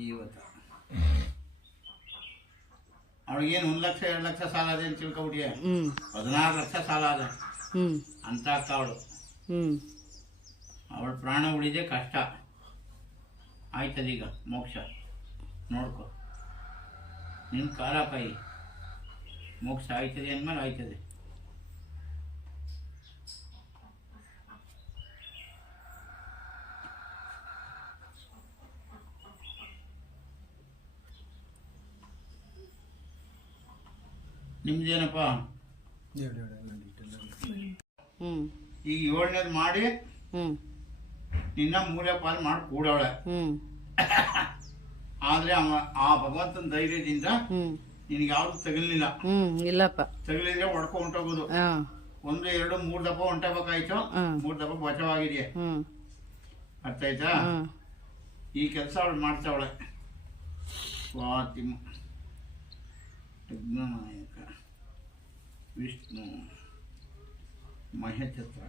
ಜೀವತ ಅವ್ರಿಗೇನು ಒಂದು ಲಕ್ಷ ಎರಡು ಲಕ್ಷ ಸಾಲ ಅದೇ ಅಂತ ತಿಳ್ಕೊಬಿಟ್ಟಿಯ ಹದಿನಾರು ಲಕ್ಷ ಸಾಲ ಅದ. ಅಂತ ಅವಳು ಅವಳ ಪ್ರಾಣ ಉಳಿದೆ ಕಷ್ಟ. ಆಯ್ತದೀಗ ಮೋಕ್ಷ. ನೋಡ್ಕೊ. ನಿನ್ನ ಕಾಲ ಕೈ. ಮೋಕ್ಷ ಆಯ್ತದೆ ಅಂದ್ಮೇಲೆ ಆಯ್ತದೆ. ನಿಮ್ದೇನಪ್ಪ? ಹ್ಞೂ ಈಗ ಏಳನೇದು ಮಾಡಿ ಹ್ಞೂ ನಿನ್ನ ಮೂಲೆ ಪಾಲು ಮಾಡಿ ಕೂಡವಳೆ. ಹ್ಞೂ ಆದ್ರೆ ಅವ ಆ ಭಗವಂತನ ಧೈರ್ಯದಿಂದ ನಿನ್ಗೆ ಯಾವ್ದು ತಗಲಿಲ್ಲ. ಹ್ಮ್ ಇಲ್ಲಪ್ಪ. ತಗಲಿದ್ರೆ ಹೊಡ್ಕೊ ಹೊಂಟೋಗೋದು ಒಂದು ಎರಡು ಮೂರ್ ದಪ್ಪ ಹೊಂಟಬೇಕಾಯ್ತು. ಮೂರ್ ದಪ್ಪ ಬಚಾವಾಗಿದೆಯಾ ಹ್ಞೂ ಅರ್ಥ ಆಯ್ತಾ? ಈ ಕೆಲಸ ಅವಳು ಮಾಡ್ತಾವಳೆ. ಸ್ವಾತಿಮ. ವಿಷ್ಣು ಮಹೇಚತ್ರ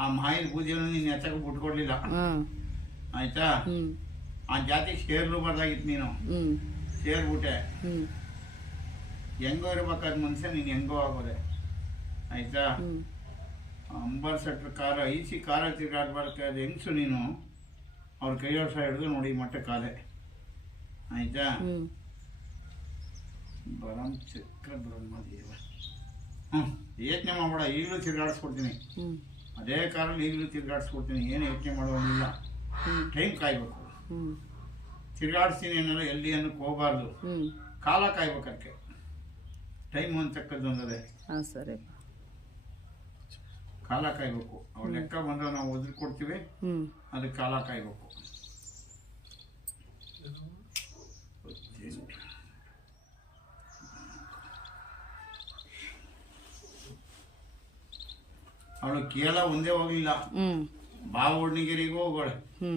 ಆ ಮಾಯಿನ ಪೂಜೆಯನ್ನು ನೀನು ಎಚ್ಚಕ್ಕೆ ಬಿಟ್ಕೊಡ್ಲಿಲ್ಲ ಆಯ್ತಾ? ಆ ಜಾತಿಗೆ ಸೇರ್ಲೂಬಾರ್ದಾಗಿತ್ತು ನೀನು. ಸೇರ್ಬಿಟ್ಟೆ ಹೆಂಗೋ ಇರ್ಬೇಕಾದ ಮನುಷ್ಯ ನೀನು ಹೆಂಗೋ ಆಗೋದೆ. ಆಯ್ತಾ? ಅಂಬರ್ ಸೆಟ್ರ್ ಕಾರ ಈಸಿ ಕಾರ ತಿರ್ಗಾಡ್ಬಾರ್ದು ಹೆಂಗ್ಸು ನೀನು? ಅವ್ರ ಕೈ ವರ್ಷ ಹಿಡಿದು ನೋಡಿ ಮಟ್ಟ ಕಾಲೆ. ಆಯ್ತಾ? ಬರಂ ಚಕ್ರ ಬ್ರಹ್ಮದೇವ. ಹ್ಞೂ ಯೋಚನೆ ಮಾಡಬೇಡ ಈಗಲೂ ತಿರುಗಾಡಿಸ್ಕೊಡ್ತೀನಿ. ಅದೇ ಕಾರಲ್ಲಿ ಈಗಲೂ ತಿರ್ಗಾಡಿಸ್ಕೊಡ್ತೀನಿ ಏನು ಯೋಚನೆ ಮಾಡೋದಿಲ್ಲ ಟೈಮ್ ಕಾಯ್ಬೇಕು. ತಿರುಗಾಡಿಸ್ತೀನಿ ಅನ್ನೋಲ್ಲ ಎಲ್ಲಿ ಅನ್ನಕ್ಕೆ ಹೋಗಬಾರ್ದು ಕಾಲ ಕಾಯ್ಬೇಕು ಅದಕ್ಕೆ. ಟೈಮ್ ಅಂತಕ್ಕದ್ದು ಒಂದದೆ. ಹಾಂ ಸರಿ ಕಾಲ ಕಾಯ್ಬೇಕು. ಅವ್ರ ಲೆಕ್ಕ ಬಂದ್ರೆ ನಾವು ಒದ್ರು ಕೊಡ್ತೀವಿ. ಅದಕ್ಕೆ ಕಾಲ ಕಾಯ್ಬೇಕು. ಅವಳು ಕೇಳ ಒಂದೇ ಹೋಗ್ಲಿಲ್ಲ. ಹ್ಞೂ ಬಾವ ಒಡ್ನಿಗಿರಿಗೂ ಹೋಗೋಳೆ ಹ್ಞೂ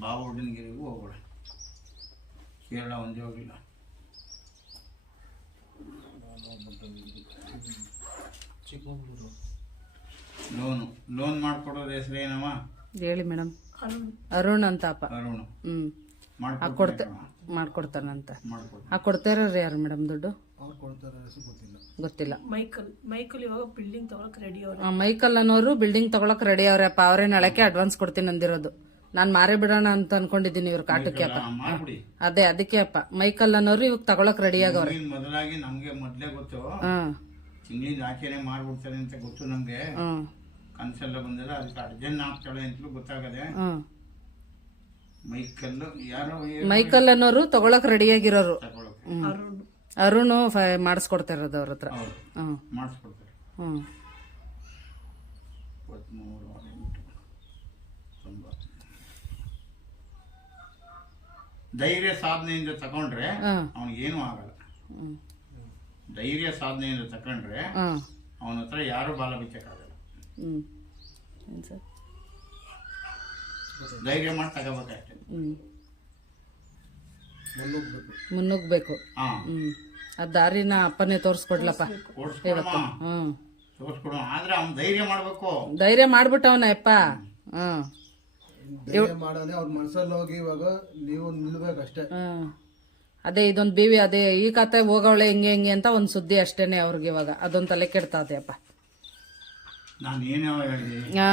ಬಾವ ಒಡ್ನಿಗಿರಿಗೂ ಹೋಗೋಳೆ ಕೇರಳ ಒಂದೇ ಹೋಗಿಲ್ಲ ಲೋನು. ಲೋನ್ ಮಾಡ್ಕೊಡೋದು ಹೆಸರು ಏನಮ್ಮ? ಹೇಳಿ ಮೇಡಮ್. ಅರುಣ್. ಅಂತಪ್ಪ ಅರುಣ್. ಹ್ಞೂ ಮಾಡ್ಕೊಡ್ತೀನಿ ಕೊಡ್ತೆ ಕಣವ್ವ. ಮಾಡ್ಕೊಡ್ತಾನಂತ. ಕೊಡ್ತಾರ್ರಿ ಯಾರು ಮೇಡಮ್ ದುಡ್ಡು? ಗೊತ್ತಿಲ್ಲ. ಮೈಕಲ್ ಮೈಕಲ್ ಇವಾಗ ಬಿಲ್ಡಿಂಗ್ ತಗೊಳಕ್ ರೆಡಿ ಅವ್ರೆ. ಆ, ಮೈಕಲ್ ಅನ್ನೋರು ಬಿಲ್ಡಿಂಗ್ ತಗೊಳಕ್ ರೆಡಿ ಅವ್ರಪ್ಪ ಅವರೇ ನಾಳಕ್ಕೆ ಅಡ್ವಾನ್ಸ್ ಕೊಡ್ತೀನಿ ಅಂದಿರೋದು. ನಾನು ಮಾರಿ ಬಿಡೋಣ ಅಂತ ಅನ್ಕೊಂಡಿದ್ದೀನಿ ಇವ್ರ ಕಾಟಕ್ಕೆ ಅಪ್ಪ. ಮಾಡ್ಬಿಡಿ ಅದೇ ಅದಕ್ಕೆ ಅಪ್ಪ. ಮೈಕಲ್ ಅನ್ನೋರು ಇವಾಗ ತಗೊಳಕ್ ರೆಡಿ ಆಗವ್ರೆ. ತಿಂಗ್ಳಿನ್ ಮೊದಲಾಗಿ ನಮ್ಗೆ ಮೊದ್ಲೇ ಗೊತ್ತು. ಹ್ಮ್ ತಿಂಗಳಿಂದ ಆಚೆನೆ ಮಾಡ್ಬಿಡ್ತಾರೆ ಅಂತ ಗೊತ್ತು ನಮ್ಗೆ ಹ್ಮ್ ಕನ್ಸೆಲ್ಲ ಬಂದಿಲ್ಲ ಅದಕ್ಕೆ ಅರ್ಜೆಂಟ್ ಆಗ್ತಾಳೆ ಅಂತಲೂ ಗೊತ್ತಾಗದೆ. ಹ್ಮ್ ಮೈಕಲ್ಲು ಯಾರೋ ಮೈಕಲ್ ಅನ್ನೋರು ತಗೊಳಕ್ ರೆಡಿ ಆಗಿರೋರು. ತಗೊಳಕ್ಕೆ. ಅರುಣ್ ಅರುಣ್ ಮಾಡಿಸ್ಕೊಡ್ತಾ ಇರೋದು ಅವ್ರ ಹತ್ರ. ಹೌದು. ಹ್ಮ್. ಮಾಡಿಸ್ಕೊಡ್ತಾರೆ. ಹ್ಮ್. ಇಪ್ಪತ್ತ್ಮೂರು ಎಂಟು ತೊಂಬತ್ತು. ಧೈರ್ಯ ಸಾಧನೆಯಿಂದ ತಗೊಂಡ್ರೆ ಅವನಿಗೆ ಅವನಿಗೇನು ಆಗಲ್ಲ. ಹ್ಮ್. ಧೈರ್ಯ ಸಾಧನೆಯಿಂದ ತಗೊಂಡ್ರೆ ಹಾಂ. ಅವನ ಹತ್ರ ಯಾರು ಬಾಲ ಬಿಚ್ಚಕ್ಕಾಗಲ್ಲ ಹ್ಮ್. ಏನ್ ಸರ್? ಧೈರ್ಯ ಮಾಡಿ ತಗೋಬೇಕಾಗ್ತದೆ ಹ್ಮ್. ಮುನ್ನುಗ್ಬೇಕು ಹಾ. ಹ್ಮ್. ಆ ದಾರಿನ ಅಪ್ಪನೇ ತೋರಿಸ್ಕೊಡ್ಲಪ್ಪ. ಇವತ್ತು ಹ್ಮ್. ಆದ್ರೆ ಅವ್ನ್ ಧೈರ್ಯ ಮಾಡ್ಬೇಕು. ಧೈರ್ಯ ಮಾಡ್ಬಿಟ್ಟವನ ಅಪ್ಪ ಹ್ಮ್. ಧೈರ್ಯ ಮಾಡದೆ ಅವ್ರ ಮನಸ್ಸಲ್ಲಿ ಹೋಗಿ ಇವಾಗ ನೀವು ನಿಲ್ಬೇಕಷ್ಟೇ. ಹ್ಮ್. ಅದೇ ಇದೊಂದ್ ಬಿವಿ ಅದೇ ಈ ಕತೆ ಹೋಗವಳೆ ಹಿಂಗೆ ಹಿಂಗೆ ಅಂತ ಒಂದ್ ಸುದ್ದಿ ಅಷ್ಟೇನೆ ಅವ್ರಿಗೆ ಇವಾಗ. ಅದೊಂದ್ ತಲೆ ಕೆಡ್ತಾದೆ ಅಪ್ಪ ನಾನು ಏನೋ ಹೇಳಿದೆ? ಹಾ.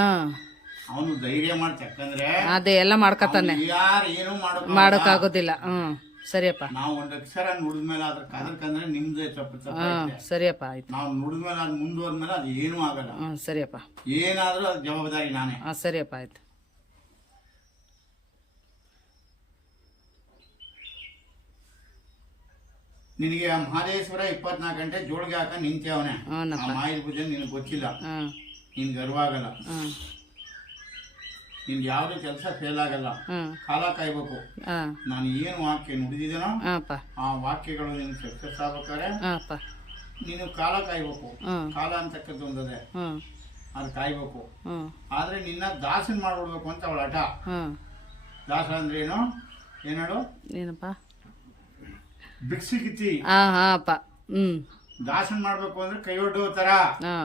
ಅವನು ಧೈರ್ಯ ಮಾಡಿ ತಕ್ಕಂದ್ರೆ ಅದೇ ಎಲ್ಲ ಮಾಡ್ಕೊತಾನೆ ಯಾರು ಏನು ಮಾಡಕ್ ಮಾಡಕ್ ಆಗೋದಿಲ್ಲ. ಹ್ಮ್. ಸರಿಯಪ್ಪ. ನಾವು ಒಂದ್ ಅಕ್ಷರ ನುಡಿದ್ಮೇಲೆ ಅದ್ರ ಕದರ್ಕಂದ್ರೆ ನಿಮ್ದೇ ತಪ್ಪು ತಪ್ಪ ಸರಿಯಪ್ಪ ಆಯ್ತು. ನಾವು ನುಡಿದ್ಮೇಲೆ ಅದು ಮುಂದುವರೆದ್ಮೇಲೆ ಅದು ಏನೂ ಆಗಲ್ಲ. ಸರಿಯಪ್ಪ. ಏನಾದ್ರೂ ಅದು ಜವಾಬ್ದಾರಿ ನಾನೇ. ಹಾ ಸರಿಯಪ್ಪ ಆಯ್ತು. ನಿನಗೆ ಆ ಮಹದೇಶ್ವರ ಇಪ್ಪತ್ನಾಲ್ಕು ಗಂಟೆ ಜೋಳಿಗೆ ಹಾಕ ನಿಂತವನೆ ಆ ಹ್ಞೂನಪ್ಪ. ಮಾಯಿದ ಪೂಜೆ ನಿನಗೆ ಗೊತ್ತಿಲ್ಲ. ನಿನ್ ಗರ್ವ ಆಗಲ್ಲ. ಹ್ಮ್. ನಿನ್ಗೆ ಯಾವ್ದು ಕೆಲಸ ಫೇಲ್ ಆಗಲ್ಲ. ಕಾಲ ಕಾಯ್ಬೇಕು. ನಾನು ಏನು ವಾಕ್ಯ ನುಡಿದಿದ್ದೀನೋ ಆ ವಾಕ್ಯಗಳು ನಿನ್ಗೆ ಸಕ್ಸಸ್ ಆಗ್ಬೇಕಾರೆ ನೀನು ಕಾಲ ಕಾಯ್ಬೇಕು. ಕಾಲ ಅಂತಕ್ಕದ್ದು ಒಂದದೆ. ಅದು ಕಾಯ್ಬೇಕು. ಆದ್ರೆ ನಿನ್ನ ದಾಸನ್ ಮಾಡ್ಬಿಡ್ಬೇಕು ಅಂತ ಅವಳ ಹಠ ದಾಸ ಅಂದ್ರೆ ಏನು? ಏನಾಡು ಏನಪ್ಪ? ಅಪ್ಪ ಹ್ಮ್. ದಾಸನ್ ಮಾಡ್ಬೇಕು ಅಂದ್ರೆ ಕೈಯೊಡ್ಡು ತರ. ಹಾ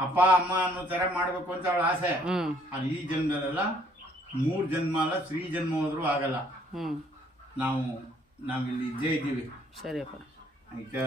ಅಪ್ಪ ಅಮ್ಮ ಅನ್ನೋ ತರ ಮಾಡ್ಬೇಕು ಅಂತ ಅವಳ ಆಸೆ. ಆ ಈ ಜನ್ಮದಲ್ಲ ಮೂರ್ ಜನ್ಮ ಅಲ್ಲ ಸ್ತ್ರೀ ಜನ್ಮ ಹೋದ್ರು ಆಗಲ್ಲ. ನಾವು ನಾವಿಲ್ಲಿ ಇದ್ದೇ ಇದ್ದೀವಿ. ಸರಿ ಅಪ್ಪ. ಆಯ್ತಾ?